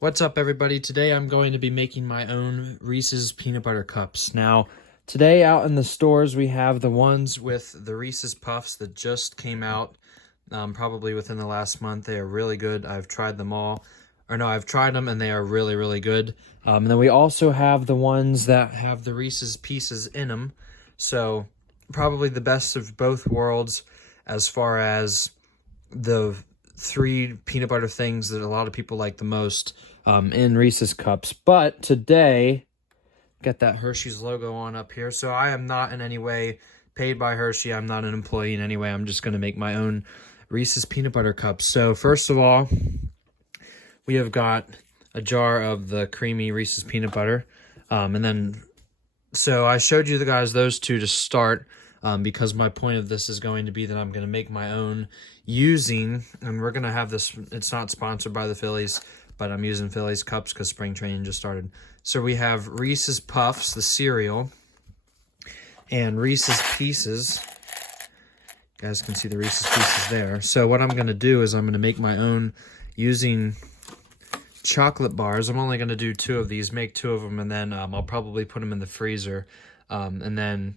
What's up, everybody? Today I'm going to be making my own Reese's peanut butter cups. Now, today out in the stores we have the ones with the Reese's Puffs that just came out probably within the last month. They are really good. I've tried them all. I've tried them and they are really, really good. And then we also have the ones that have the Reese's Pieces in them. So, probably the best of both worlds as far as the three peanut butter things that a lot of people like the most in Reese's cups. But today, got that Hershey's logo on up here. So I am not in any way paid by Hershey. I'm not an employee in any way. I'm just going to make my own Reese's peanut butter cups. So first of all, we have got a jar of the creamy Reese's peanut butter. So I showed you the guys those two to start. Because my point of this is going to be that I'm going to make my own and we're going to have this, it's not sponsored by the Phillies, but I'm using Phillies cups because spring training just started. So we have Reese's Puffs, the cereal, and Reese's Pieces. You guys can see the Reese's Pieces there. So what I'm going to do is I'm going to make my own using chocolate bars. I'm only going to do 2 of these, make 2 of them, and then I'll probably put them in the freezer, and then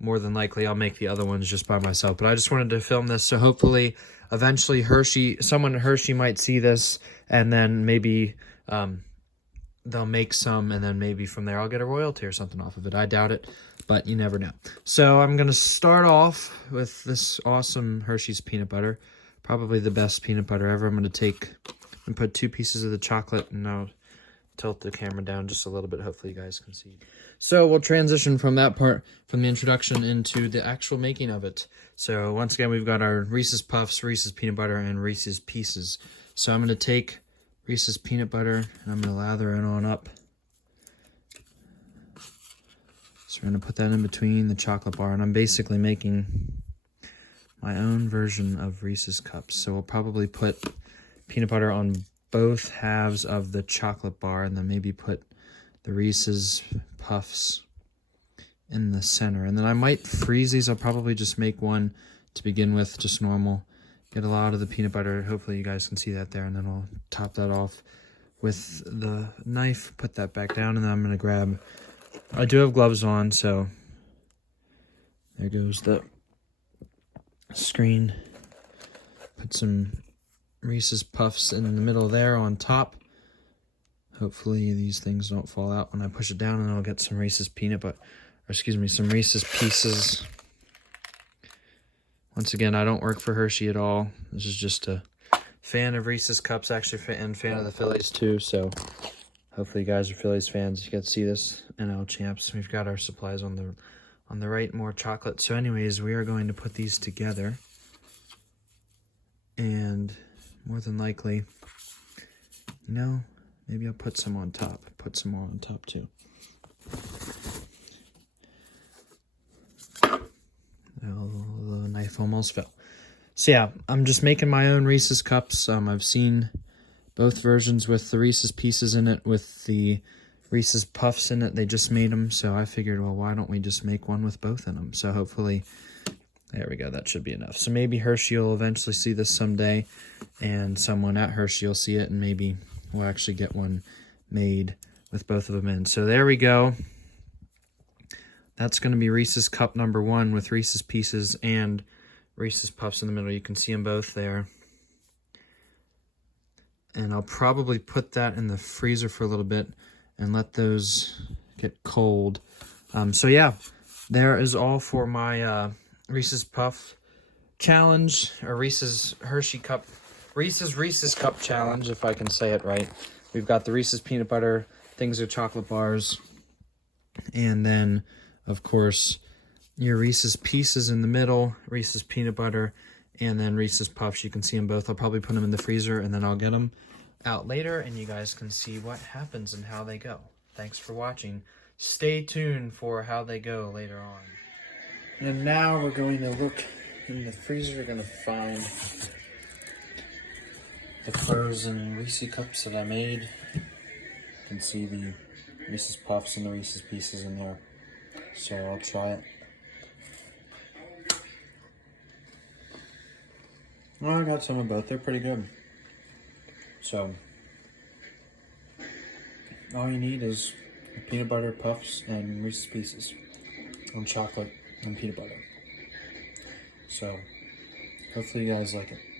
more than likely I'll make the other ones just by myself. But I just wanted to film this, so hopefully eventually someone at Hershey might see this, and then maybe they'll make some, and then maybe from there I'll get a royalty or something off of it. I doubt it, but you never know. So I'm going to start off with this awesome Hershey's peanut butter, probably the best peanut butter ever. I'm going to take and put 2 pieces of the chocolate, and I'll tilt the camera down just a little bit. Hopefully you guys can see. So we'll transition from that part, from the introduction, into the actual making of it. So once again, we've got our Reese's Puffs, Reese's Peanut Butter, and Reese's Pieces. So I'm going to take Reese's Peanut Butter, and I'm going to lather it on up. So we're going to put that in between the chocolate bar, and I'm basically making my own version of Reese's Cups. So we'll probably put peanut butter on both halves of the chocolate bar, and then maybe put the Reese's Puffs in the center. And then I might freeze these. I'll probably just make one to begin with, just normal. Get a lot of the peanut butter. Hopefully you guys can see that there. And then I'll top that off with the knife, put that back down, and then I'm going to grab... I do have gloves on, so there goes the screen. Put some Reese's Puffs in the middle there on top. Hopefully these things don't fall out when I push it down, and I'll get some Reese's some Reese's Pieces. Once again, I don't work for Hershey at all. This is just a fan of Reese's Cups, actually, and fan of the Phillies too, so hopefully you guys are Phillies fans. You get to see this, NL champs. We've got our supplies on the right, more chocolate. So anyways, we are going to put these together, and more than likely, maybe I'll put some on top. Put some more on top too. The knife almost fell. So yeah, I'm just making my own Reese's Cups. I've seen both versions with the Reese's Pieces in it, with the Reese's Puffs in it. They just made them, so I figured, well, why don't we just make one with both in them? So hopefully, there we go. That should be enough. So maybe Hershey will eventually see this someday, and someone at Hershey will see it, and maybe we'll actually get one made with both of them in. So there we go. That's going to be Reese's Cup number 1 with Reese's Pieces and Reese's Puffs in the middle. You can see them both there. And I'll probably put that in the freezer for a little bit and let those get cold. So yeah, there is all for my Reese's Puff challenge, or Reese's Reese's Cup challenge, if I can say it right. We've got the Reese's Peanut Butter, things are chocolate bars, and then, of course, your Reese's Pieces in the middle, Reese's Peanut Butter, and then Reese's Puffs. You can see them both. I'll probably put them in the freezer, and then I'll get them out later, and you guys can see what happens and how they go. Thanks for watching. Stay tuned for how they go later on. And now we're going to look in the freezer. We're going to find the frozen Reese's Cups that I made. You can see the Reese's Puffs and the Reese's Pieces in there. So I'll try it. Well, I got some of both. They're pretty good. So all you need is peanut butter puffs and Reese's Pieces on chocolate and peanut butter. So hopefully you guys like it.